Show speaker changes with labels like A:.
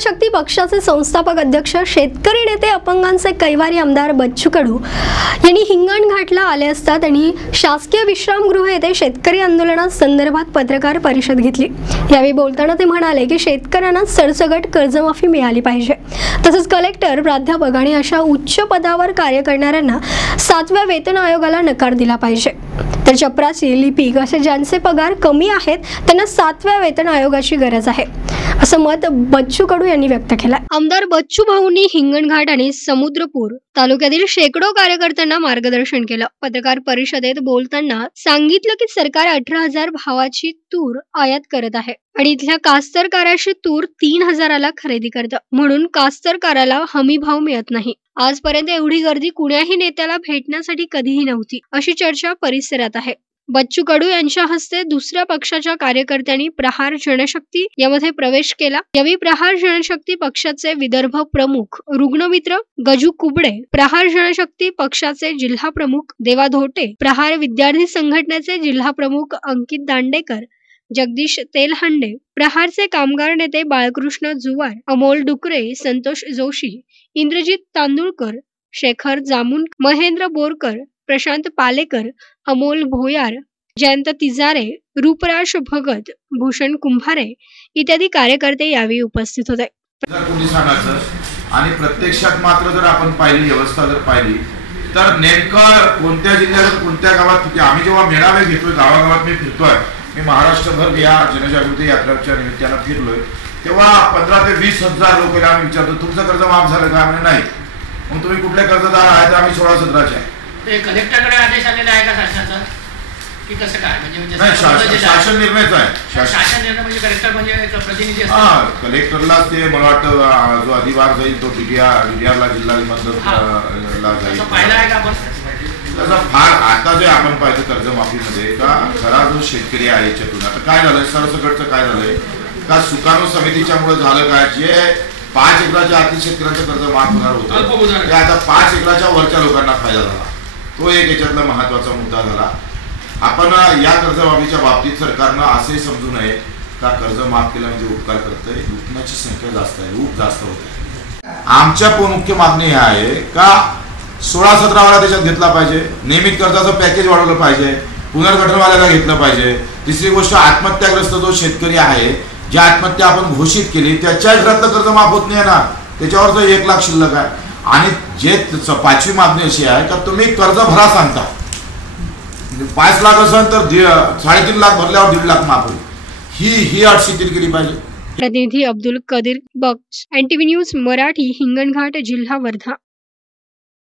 A: जनशक्ती पक्षाचे संस्थापक अध्यक्ष शेतकरी नेते अपंगांचे कैवारी आमदार बच्चू कडू यांनी हिंगणघाटला आले असता त्यांनी शासकीय विश्रामगृह येथे शेतकरी आंदोलना संदर्भात पत्रकार परिषद घेतली. यावेळी बोलताना ते म्हणाले की शेतकऱ्यांना सरसगट कर्जमाफी मिळाली पाहिजे. तसंच कलेक्टर प्राध्यापक आणि अशा उच्च पदावर कार्य करणाऱ्यांना सातव्या वेतन आयोगाला नकार दिला पाहिजे. तर चपरासी लिपिक असे ज्यांचे पगार कमी आहेत त्यांना सातव्या वेतन आयोगाची गरज आहे. असं मत बच्चू कडू यांनी व्यक्त केलं आमदार बच्चू भाऊंनी हिंगणघाट आणि समुद्रपूर तालुक्यातील शेकडो कार्यकर्त्यांना मार्गदर्शन केलं. पत्रकार परिषदेत बोलताना सांगितलं की सरकार अठरा हजार भावाची तूर आयात करत आहे आणि इथल्या कास्तरकाराची तूर तीन हजाराला खरेदी करतं. म्हणून कास्तरकाराला हमी भाव मिळत नाही. आजपर्यंत एवढी गर्दी कुण्याही नेत्याला भेटण्यासाठी कधीही नव्हती. अशी चर्चा परिसरात आहे. बच्चू कडू यांच्या हस्ते दुसऱ्या पक्षाच्या कार्यकर्त्यांनी प्रहार जनशक्ती यामध्ये प्रवेश केला. यावेळी प्रहार जनशक्ती पक्षाचे विदर्भ प्रमुख रुग्णमित्र गजू कुबडे प्रहार जनशक्ती पक्षाचे जिल्हा प्रमुख देवा धोटे प्रहार विद्यार्थी संघटनेचे जिल्हा प्रमुख अंकित दांडेकर जगदीश तेलहंडे प्रहारचे कामगार नेते बाळकृष्ण जुवार अमोल डुकरे संतोष जोशी इंद्रजित तांदुळकर शेखर जामुन महेंद्र बोरकर प्रशांत पालेकर अमोल भोयार जयंत तिजारे रूपराज भगत भूषण कुंभारे इत्यादी कार्यकर्ते यावेळी उपस्थित होते.
B: आणि प्रत्यक्षात मात्र जर आपण पाहिली व्यवस्था जर पाहिली तर नेमकं कोणत्या जिल्ह्यात कोणत्या गावात किती आम्ही जेव्हा मेळावे घेतोय गावागावात मी फिरतोय मी महाराष्ट्रभर या जनजागृती यात्राच्या निमित्तानं फिरलोय तेव्हा पंधरा ते वीस हजार लोक आम्ही विचारतो तुमचं कर्ज माफ झालं का? म्हणजे नाही. मग तुम्ही कुठल्या कर्जदार आहेत? आम्ही सोळा सतराचे आहे.
C: ते कलेक्टरकडे आदेश आलेला आहे का शासनाचा? की कसं काय? म्हणजे
B: नाही
C: शासन
B: निर्णयच आहे. शासन
C: निर्णय म्हणजे कलेक्टर म्हणजे एक प्रतिनिधी असतो.
B: हा कलेक्टरलाच ते मला वाटतं जो अधिभार जाईल तो डीडीआर डीडीआरला जिल्हा
C: हा.
B: ला जाईल.
C: असं पाहिलं आहे का आपण?
B: त्याचा फार आता जे आपण पाहिलं कर्जमाफीमध्ये का खरा जो शेतकरी आहे याच्यातून आता काय झालंय? सरसकटचं काय झालंय? का सुकाणू समितीच्यामुळे झालं काय जे पाच एकराच्या आतील शेतकऱ्यांचं कर्ज माफ होणार होतं
C: अल्पभूधारक.
B: ते आता पाच एकराच्या वरच्या लोकांना फायदा झाला. तो एक याच्यातला महत्त्वाचा मुद्दा झाला. आपण या कर्जमाफीच्या बाबतीत सरकारनं असे समजू नये का कर्ज माफ केलं म्हणजे उपकार करतंय लुटण्याची संख्या जास्त आहे लूट जास्त होते आमच्या मुख्य मागणी ह्या आहे का सोळा सतरा सतरावाला त्याच्यात घेतला पाहिजे नियमित कर्जाचं पॅकेज वाढवलं पाहिजे पुनर्गठनवाल्याला घेतलं पाहिजे. तिसरी गोष्ट आत्महत्याग्रस्त जो शेतकरी आहे ज्या आत्महत्या आपण घोषित केली त्याच्या घरातलं कर्ज माफ होत नाही ना. त्याच्यावर तर एक लाख शिल्लक आहे. आणि जे पाचवी मागणी अशी आहे का तुम्ही कर्ज भरा सांगता म्हणजे पाच लाख असेल तर साडेतीन लाख भरल्यावर दीड लाख माफ होईल. ही ही अट शिथिल केली पाहिजे.
A: प्रतिनिधी अब्दुल कदीर बक्ष एनटीव्ही न्यूज मराठी हिंगणघाट जिल्हा वर्धा.